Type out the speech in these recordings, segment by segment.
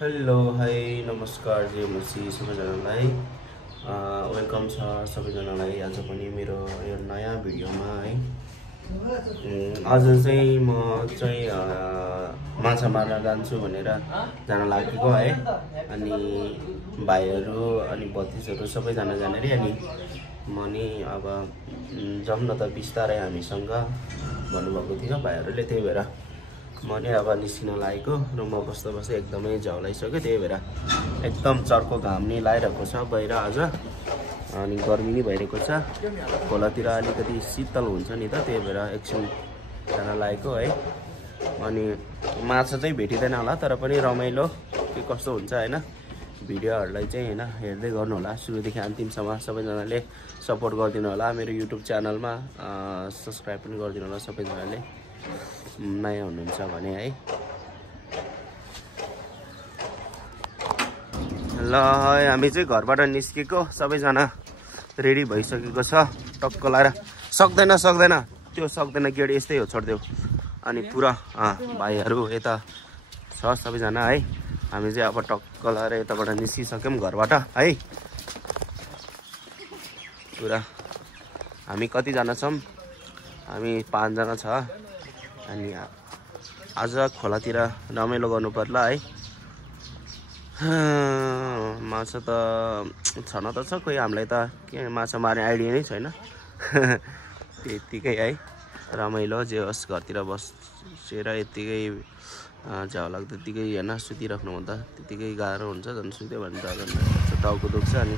Hello hi नमस्कार जय मसी सबैजनालाई वेलकम छ सबैजनालाई आज पनि मेरो यो नयाँ भिडियोमा है। आज चाहिँ म चाहिँ माछा मार्न जान्छु भनेर जान लागेको है। अनि भाइहरू अनि भतिजहरू सबैजना जाने रे। अनि म नि अब जाउँ न त बिस्तारै हामीसँग भन्नुभएको थियो भाइहरूले, त्यही भएर म नि अब निस्किन लागेको। र म बस्दा बस्दा एकदमै झौलाइसक्यो, त्यही भएर एकदम चर्को घाम नि लागिरहेको छ बाहिर आज। अनि गर्मी नि भइरहेको छ, खोलातिर अलिकति शीतल हुन्छ नि त, त्यही भएर एकछिन जान लागेको है। अनि माछा चाहिँ भेटिँदैन होला, तर पनि रमाइलो के कस्तो हुन्छ होइन। भिडियोहरूलाई चाहिँ होइन हेर्दै गर्नु होला, सुरुदेखि अन्तिमसम्म सबैजनाले सपोर्ट गरिदिनु होला। मेरो युट्युब च्यानलमा सब्सक्राइब पनि गरिदिनु होला सबैजनाले नयाँ हुनुहुन्छ भने है। ल हामी चाहिँ घरबाट निस्केको, सबैजना रेडी भइसकेको छ। टक्क लाएर सक्दैन त्यो सक्दैन गेट यस्तै हो, छोडिदेऊ। अनि पुरा भाइहरू यता छ सबैजना है। हामी चाहिँ अब टक्क लाएर यताबाट निस्किसक्यौँ घरबाट है। पुरा हामी कतिजना छौँ, हामी 5 जना छ। अनि आज खोलातिर रमाइलो गर्नु पर्ला है। माछा त छन त छ, कोही हामीलाई त के माछा मार्ने आइडिया नै छैन। त्यतिकै है रमाइलो जे होस्, घरतिर बसेर यत्तिकै झ्याउ लाग्दा त्यतिकै होइन सुतिराख्नु भन्दा त्यतिकै गाह्रो हुन्छ। झन् सुत्यो भने त झन् टाउको दुख्छ। अनि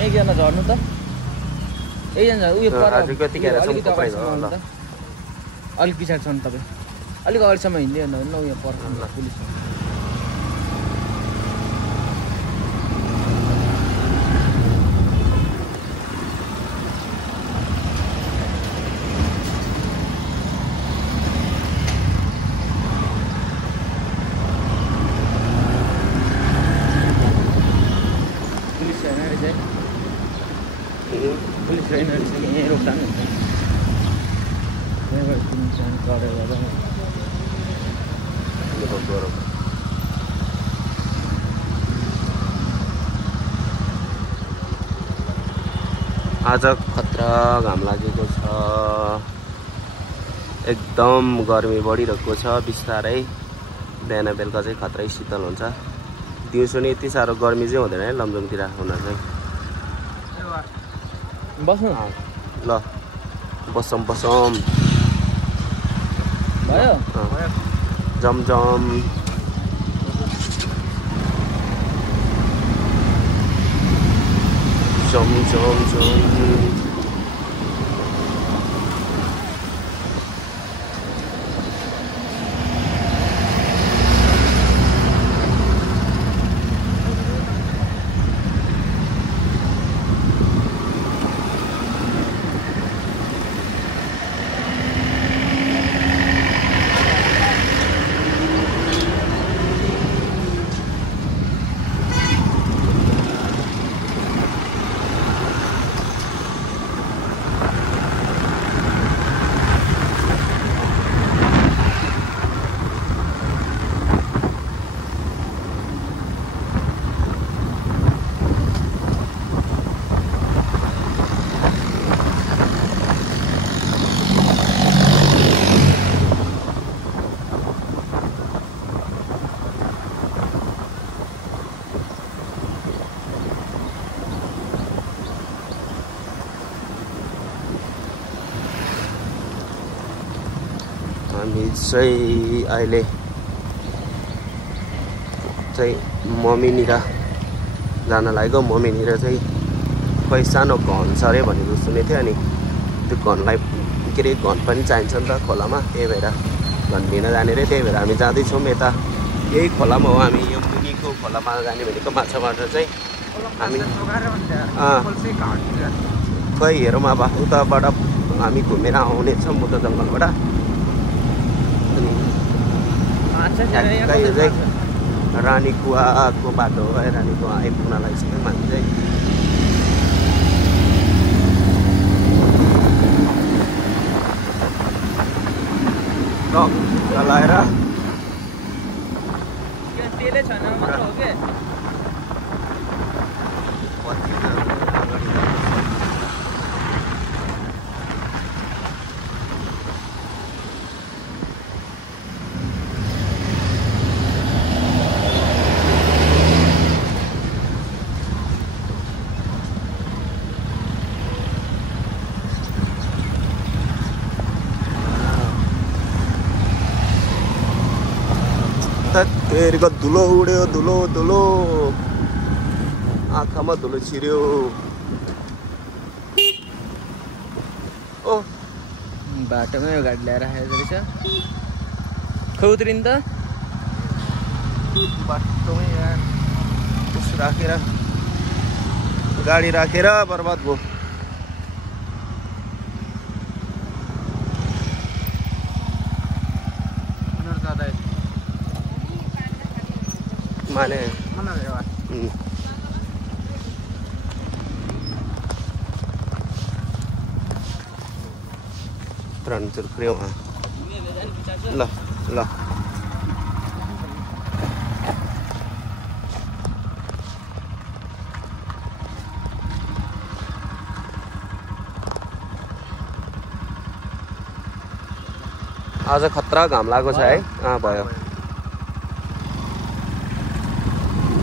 एकजना झर्नु त, एकजना उयो अलिक पछाडि छ नि तपाईँ, अलिक अगाडिसम्म हिँड्दै न उयो पर्छ पुलिस। पुलिस छैन यहीँ रोक्छन् आज खतरा घाम लागेको छ, एकदम गर्मी बढिरहेको छ बिस्तारै। बिहान बेलुका चाहिँ खतरै शीतल हुन्छ, दिउँसो नि यति साह्रो गर्मी चाहिँ हुँदैन है लमजुङतिर हुन चाहिँ। बस्नु ल बसौँ भयो जमजम हामी चाहिँ अहिले चाहिँ मम्मीनिर जान लागेको। मम्मीनिर चाहिँ खोइ सानो घन छ अरे भनेको सुनेको थिएँ। अनि त्यो घनलाई के अरे घन पनि चाहिन्छ नि त खोलामा, त्यही भएर घन लिन जाने रे। त्यही भएर हामी जाँदैछौँ यता यही खोलामा हो। हामी यो मुनिको खोलामा जाने भनेको माछा मार्न चाहिँ। हामी खै हेरौँ अब उताबाट हामी घुमेर आउनेछौँ उता जङ्गलबाट। अनि यो चाहिँ रानी कुवाको बाटो हो है। रानी कुवा आइपुग्न लागिसक्यौँ हामी चाहिँ। लगाएर तेलै छैन मात्र हो के तेरीको धुलो उड्यो, धुलो धुलो आँखामा धुलो छिर्यो। ओ बाटोमै यो गाडी ल्याएर आएको रहेछ। खै उत्रिनु त बाटोमै यार उस राखेर गाडी राखेर बर्बाद भयो। माने Transfer kriyo ha. ल ल आज खतरा घाम लागेको छ है। भयो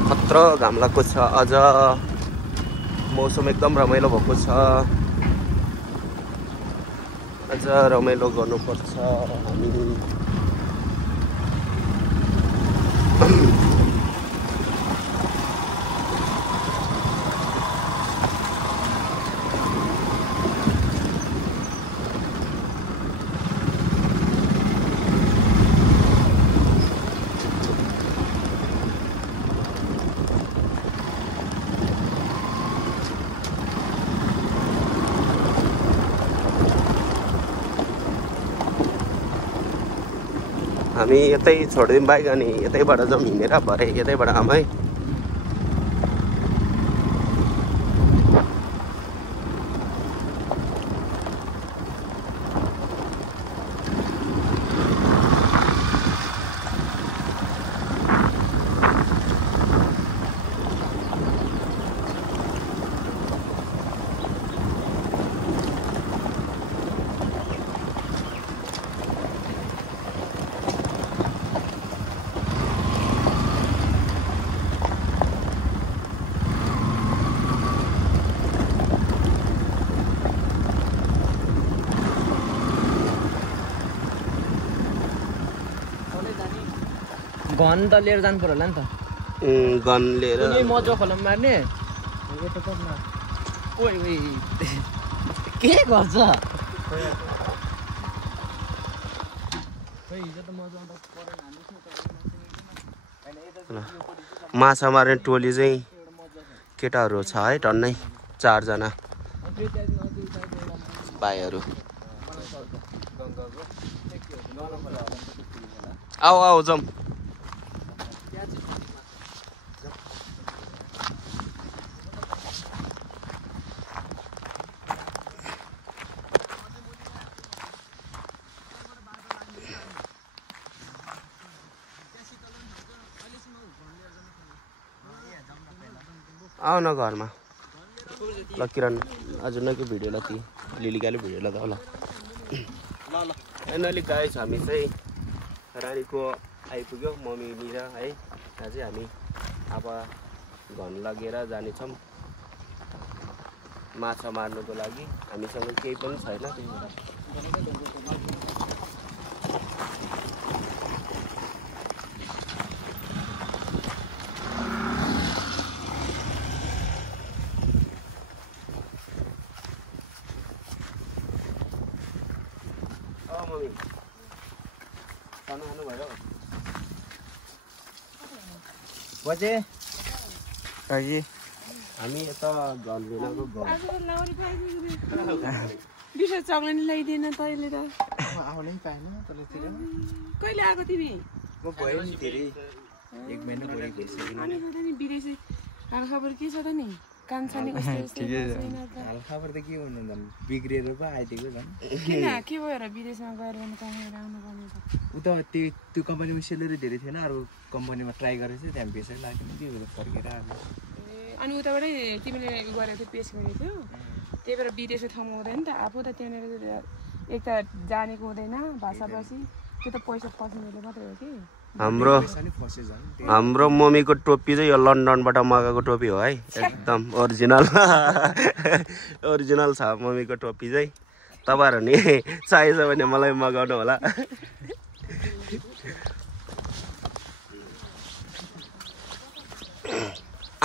खतरा घाम लागेको छ। आज मौसम एकदम रमाइलो भएको छ। आज रमाइलो गर्नुपर्छ हामी। हामी यतै छोडिदिउँ बाइक अनि यतैबाट जाउँ हिँडेर भरे यतैबाट आऊँ है। घन त लिएर जानु पर्यो होला नि त। गन लिएर मजा खोलामा मार्ने के गर्छ माछा मार्ने टोली चाहिँ केटाहरू छ है टन्नै 4 जना भाइहरू। आऊ आऊ जाउँ। आऊ न घरमा। ल किरण आज नके भिडियो ल ती लिलिकाले भिडियो ल त होला। ल फाइनली गाइस हामी चाहिँ रानीको आइपुग्यो मम्मी लिएर है। आज हामी अब घन लगेर जानेछौँ माछा मार्नुको लागि। हामीसँग केही पनि छैन त्यही भएर मम्मी खाना खानु भयो बजे काकी हामी यता घन्डेलाको विशेष चक्लेट ल्याइदिएन तैँले त आउनै पाएन तलतिर कहिले आएको तिमी म भयो नि धेरै 1 महिना भयो भइसक्यो अनि त नि विदेशी हालखबर के छ त नि कान्छानी कस्तो हालखबर त के भन्नु झन् बिग्रेर पो आइदिएको झन् किन के भएर विदेशमा गएर कमाएर आउनु पर्ने त उता त्यो कम्पनीमा सेलेरी धेरै थिएन अरू कम्पनीमा ट्राई गरेको थियो त्यहाँ पेसै लाग्यो के भएर फर्केर आएको अनि उताबाटै तिमीले गरेको थियो पेस गरेको थियो त्यही भएर विदेशको ठाउँमा हुँदैन त आफू त त्यहाँनिर एक त जानेको हुँदैन भाषाभाषी त्यो त पैसा पस्नेले मात्रै हो कि हाम्रो मम्मीको टोपी चाहिँ यो लन्डनबाट मगाएको टोपी हो है एकदम ओरिजिनल ओरिजिनल छ मम्मीको टोपी चाहिँ तपाईँहरू नि चाहिन्छ भने मलाई मगाउनु होला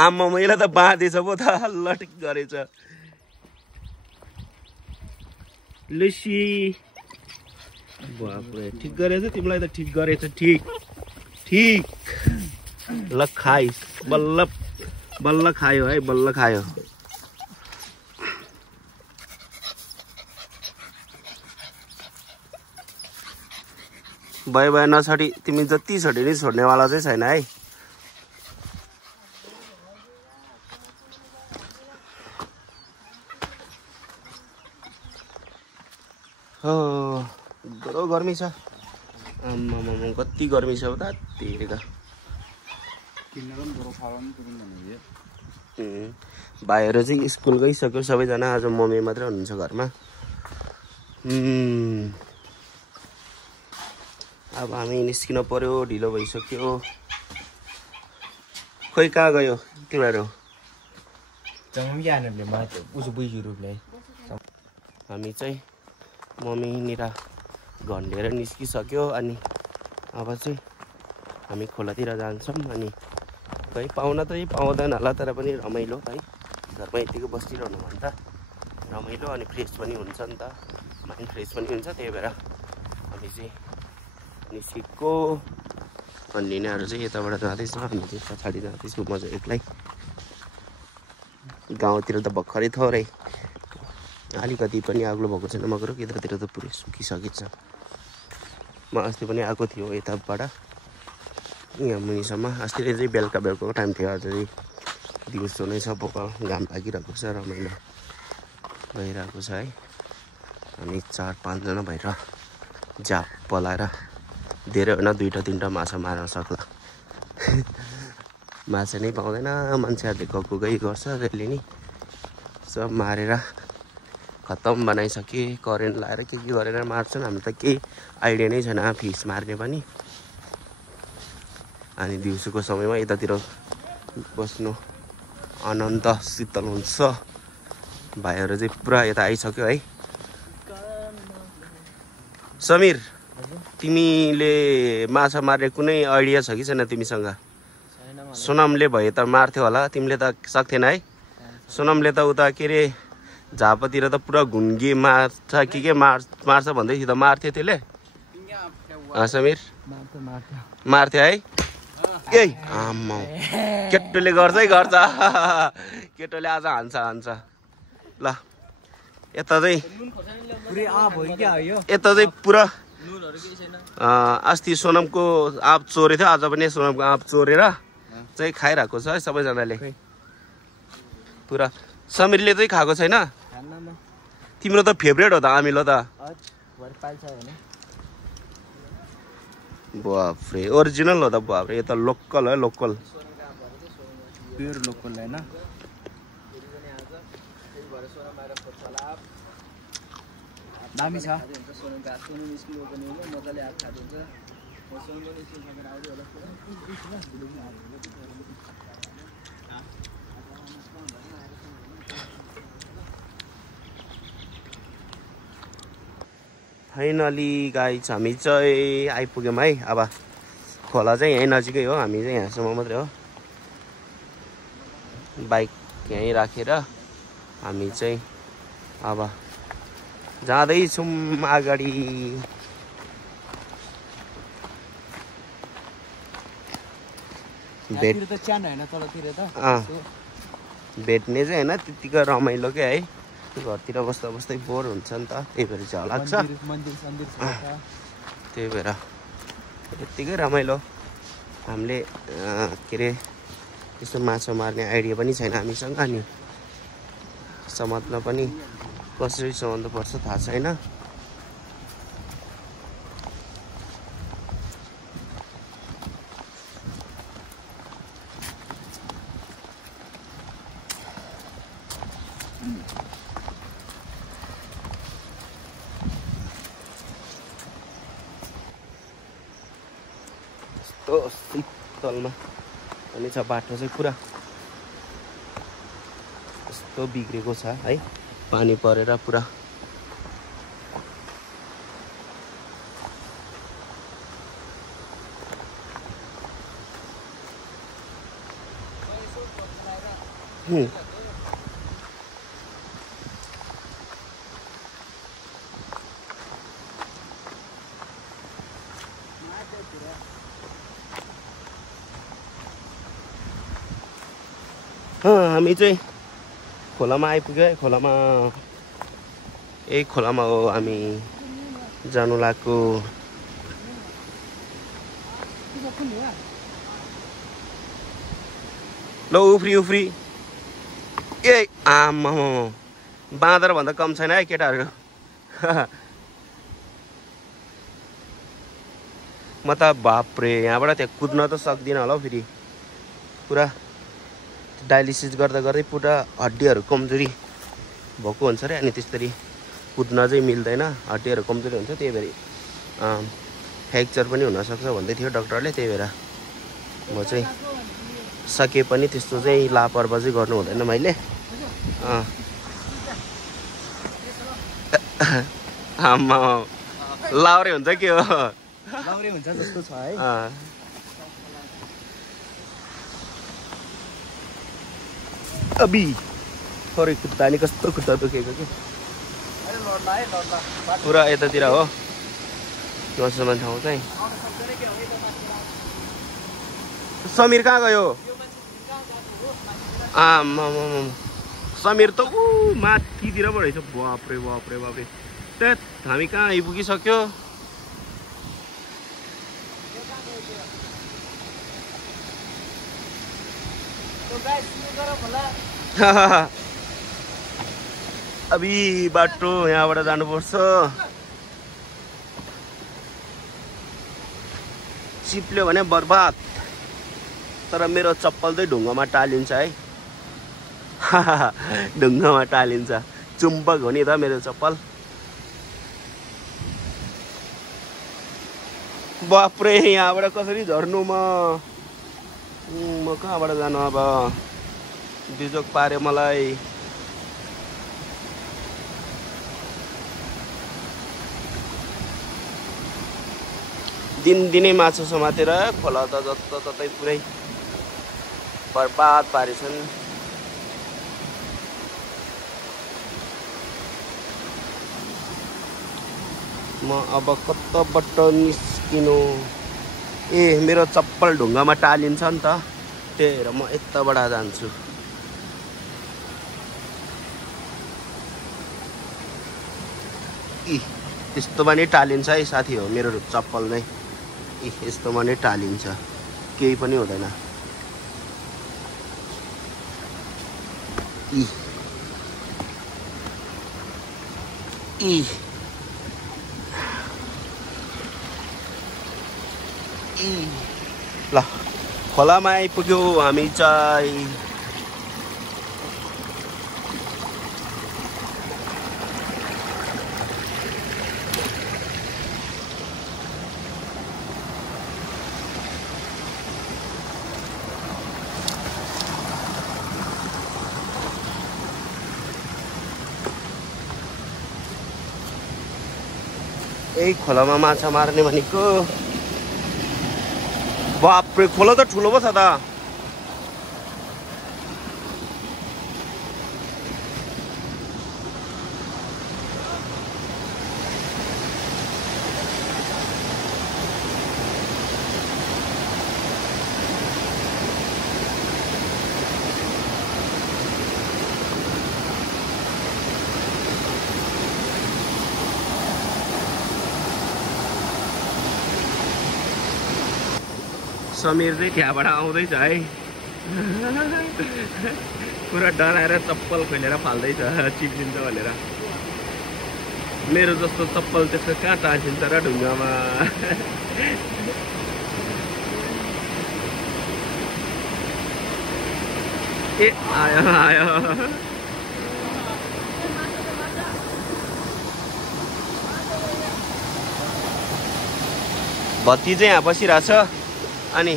आमा मैले त बाँधेछ पो त लटिक गरेछ लुसी बाप्रे ठिक गरेछ तिमीलाई त ठिक गरेछ ठिक ठिक ल खाइस बल्ल बल्ल खायो है बल्ल खायो भयो नछोडी तिमी जति छोडी नि छोड्नेवाला चाहिँ छैन है हो गरो गर्मी छ आम्मामा कति गर्मी छ उता तेरिका भाइहरू चाहिँ स्कुल गइसक्यो सबैजना आज मम्मी मात्रै हुनुहुन्छ घरमा अब हामी निस्किन पर्यो ढिलो भइसक्यो खोइ कहाँ गयो तिमीहरू हामी चाहिँ मम्मी निरा घन्डेर निस्किसक्यो अनि अब चाहिँ हामी खोलातिर जान्छौँ अनि खै पाउन त पाउँदैन होला तर पनि रमाइलो है घरमा यतिको बसिरहनु भन्दा रमाइलो अनि फ्रेस पनि हुन्छ नि त माइन्ड फ्रेस पनि हुन्छ त्यही भएर हामी चाहिँ निस्केको अनि लिनेहरू चाहिँ यताबाट जाँदैछ हामी चाहिँ पछाडि जाँदैछु म चाहिँ एक्लै गाउँतिर त भर्खरै थोरै अलिकति पनि आग्लो भएको छैन मगर यतातिर त पुरै सुकिसकेको छ म अस्ति पनि आएको थियो यताबाट यहाँ मुनिसम्म अस्ति चाहिँ बेलुकाको टाइम थियो आज चाहिँ दिउँसो नै छ पोका घाम लागिरहेको छ रमाइलो भइरहेको छ है हामी 4-5 जना भएर जाप पलाएर धेरै होइन 2-3टा माछा मार्न सक्ला माछा नै पाउँदैन मान्छेहरूले गएकै गर्छ त्यसले नि सब मारेर खत्तम बनाइसके करेन्ट लाएर के गरेर मार्छन् हामी त केही आइडिया नै छैन फिस मार्ने पनि अनि दिउँसोको समयमा यतातिर बस्नु आनन्द शीतल हुन्छ भाइहरू चाहिँ पुरा यता आइसक्यो है समीर तिमीले माछा मार्ने कुनै आइडिया छ कि छैन तिमीसँग सोनामले भए त मार्थ्यो होला तिमीले त सक्थेन है सोनामले त उता के अरे झापातिर त पुरा घुन्गी मार्छ के मार्छ भन्दै थियो त मार्थ्यो त्यसले समीर मार्थ्यो है ए आम्मा केटोले गर्छ केटोले आज हान्छ ल यता चाहिँ पुरा अस्ति सोनमको आँप चोरेको थियो आज पनि सोनमको आँप चोरेर चाहिँ खाइरहेको छ है सबैजनाले पुरा समीरले चाहिँ खाएको छैन तिम्रो त फेभरेट हो त आमिलो त बाफ्रे ओरिजिनल हो त बाफ्रे यो त लोकल हो लोकल प्योर लोकल हैन दामी छ फाइनली गाइज हामी चाहिँ आइपुग्यौँ है अब खोला चाहिँ यहीँ नजिकै हो हामी चाहिँ यहाँसम्म मात्रै हो बाइक यहीँ राखेर हामी चाहिँ अब जाँदैछौँ अगाडि भेट त च्यान हैन तलतिर त भेट्ने चाहिँ होइन त्यतिको रमाइलो क्या है घरतिर बस्दा बस्दै बोर हुन्छ नि त त्यही भएर चाहिँ लाग्छ मन्दिर सन्दिर छ त्यही भएर यत्तिकै रमाइलो हामीले के अरे त्यस्तो माछा मार्ने आइडिया पनि छैन हामीसँग अनि समात्न पनि कसरी समात्नुपर्छ थाहा छैन यस्तो शीतलमा अनि छ बाटो चाहिँ पुरा यस्तो बिग्रेको छ है पानी परेर पुरा हामी चाहिँ खोलामा आइपुग्यो है खोलामा यही खोलामा हो हामी जानु लागेको ल उफ्री उफ्री ए आमा बाँदर भन्दा कम छैन है केटाहरू म त बाप्रे यहाँबाट त्यहाँ कुद्न त सक्दिनँ होला हौ फेरि पुरा डायलिसिस गर्दा गर्दै पुरा हड्डीहरू कमजोरी भएको हुन्छ अरे अनि त्यसरी कुद्न चाहिँ मिल्दैन हड्डीहरू कमजोरी हुन्छ त्यही भएर फ्र्याक्चर पनि हुनसक्छ भन्दै थियो डक्टरले त्यही भएर म चाहिँ सके पनि त्यस्तो चाहिँ लापरवाही चाहिँ गर्नु हुँदैन मैले आमा लाउरे हुन्छ के हो लाउरे हुन्छ जस्तो छ है अबी थोरै खुट्टा नि कस्तो खुट्टा दुखेको कि पुरा यतातिर हो नसम्म ठाउँ चाहिँ समीर कहाँ गयो आमा समीर त ऊ माथितिर पो रहेछ बाप्रे बाप्रे बाप्रे त्यहाँ हामी कहाँ आइपुगिसक्यो अबी बाटो यहाँबाट जानुपर्छ चिप्ल्यो भने बर्बाद तर मेरो चप्पल चाहिँ ढुङ्गामा टालिन्छ है ढुङ्गामा टालिन्छ चुम्बक हो नि त मेरो चप्पल बाप्रे यहाँबाट कसरी झर्नु म कहाँबाट जानु अब बिजोक पार्यो मलाई दिनदिनै माछा समातेर खोला त जताततै पुरै बर्बाद पारेछन् म अब कताबाट निस्किनु ए मेरो चप्पल ढुङ्गामा टालिन्छ नि त त्यही भएर म यताबाट जान्छु इ यस्तोमा नि टालिन्छ है साथी हो मेरो चप्पल नै यस्तोमा नै टालिन्छ केही पनि हुँदैन ल खोलामा आइपुग्यो हामी चाहिँ यही खोलामा माछा मार्ने भनेको बाप्रे खोला त ठुलो पो छ त समीर चाहिँ त्यहाँबाट आउँदैछ है पुरा डराएर चप्पल खोलेर फाल्दैछ चिप्लिन्छ भनेर मेरो जस्तो चप्पल त्यसको कहाँ टाँसिन्छ र ढुङ्गामा ए आयो आयो भत्ती चाहिँ यहाँ बसिरहेछ अनि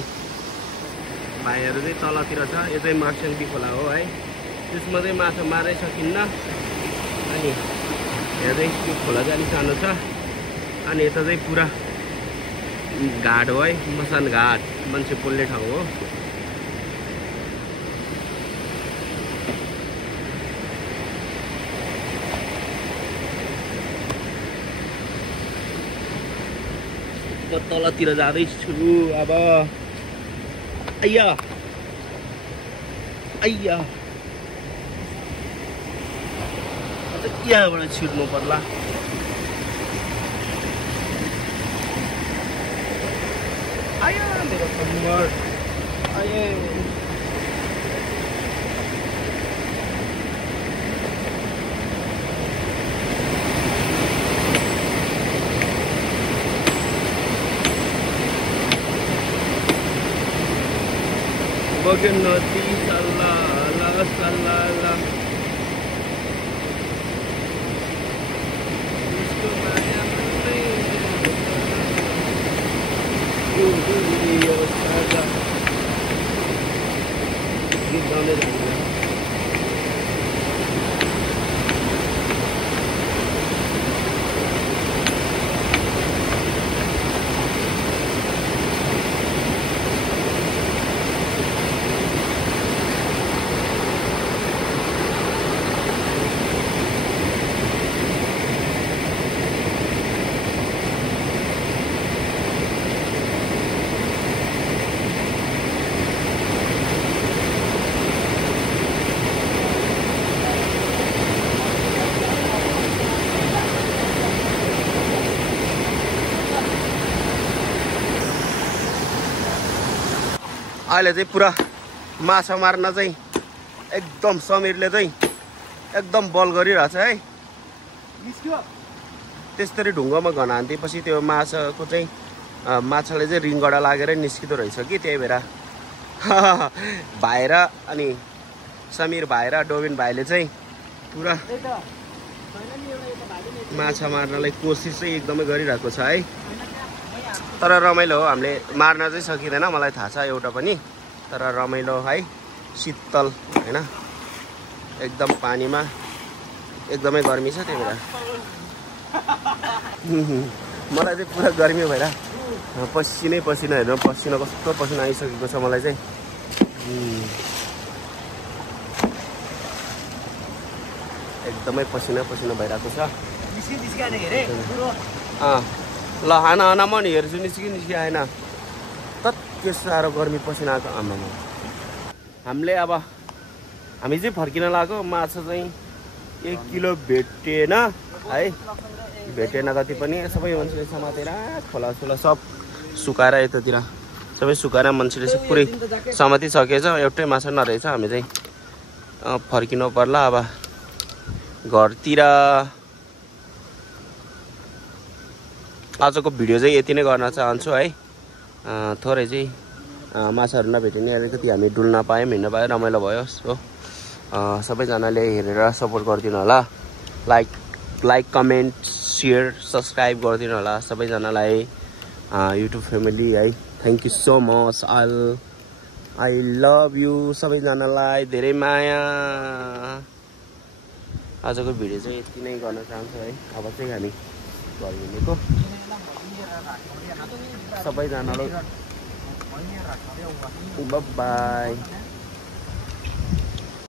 भाइहरू चाहिँ तलतिर छ यो चाहिँ मर्स्याङ्दी खोला हो है त्यसमा चाहिँ माछा मारै सकिन्न अनि यहाँ चाहिँ त्यो खोला चाहिँ अलिक सानो छ अनि यता चाहिँ पुरा घाट हो है मसान घाट मान्छे बोल्ने ठाउँ हो तलतिर जाँदैछु अब आइया आइया यहाँबाट छिर्नु पर्ला आइया मेरो नम्बर आए Bagian nasi salala salala. Isko banyak dia saja. Kita ni. अहिले चाहिँ पुरा माछा मार्न चाहिँ एकदम समीरले चाहिँ एकदम बल गरिरहेछ है त्यसरी ढुङ्गामा घन हान्दिएपछि त्यो माछाको चाहिँ माछाले चाहिँ रिङगडा लागेर निस्किँदो रहेछ कि त्यही भएर भाइ र अनि समीर भाइ र डोबिन भाइले चाहिँ पुरा माछा मार्नलाई कोसिस चाहिँ एकदमै गरिरहेको छ है तर रमाइलो हो हामीले मार्न चाहिँ सकिँदैन मलाई थाहा छ एउटा पनि तर रमाइलो है शीतल हैन एकदम पानीमा एकदमै गर्मी छ त्यही भएर मलाई चाहिँ पुरा गर्मी भएर पसिनै पसिना हेर्नु पसिना कस्तो पसिना आइसकेको छ मलाई चाहिँ एकदमै पसिना पसिना भइरहेको छ ल हाना हाना म नि हेर्छु निस्कि आएन त के साह्रो गर्मी पसिना आएको आमामा हामी चाहिँ फर्किन लागेको माछा चाहिँ 1 किलो भेटेन है भेटेन जति पनि सबै मान्छेले समातेर खोला सोला सब सुकाएर यतातिर सबै सुकाएर मान्छेले चाहिँ पुरै समातिसकेछ एउटै माछा नरहेछ हामी चाहिँ फर्किनु पर्ला अब घरतिर आजको भिडियो चाहिँ यति नै गर्न चाहन्छु है थोरै चाहिँ माछाहरू नभेटिने अलिकति हामी डुल्न पायौँ हिँड्न पायौँ रमाइलो भयो हो सबैजनाले हेरेर सपोर्ट गरिदिनु होला लाइक कमेन्ट सेयर सब्सक्राइब गरिदिनु होला सबैजनालाई युट्युब फ्यामिली है thank you so much I love you सबैजनालाई धेरै माया आजको भिडियो चाहिँ यति नै गर्न चाहन्छु है अब चाहिँ हामी घर हिँडेको सबैजनालाई बाई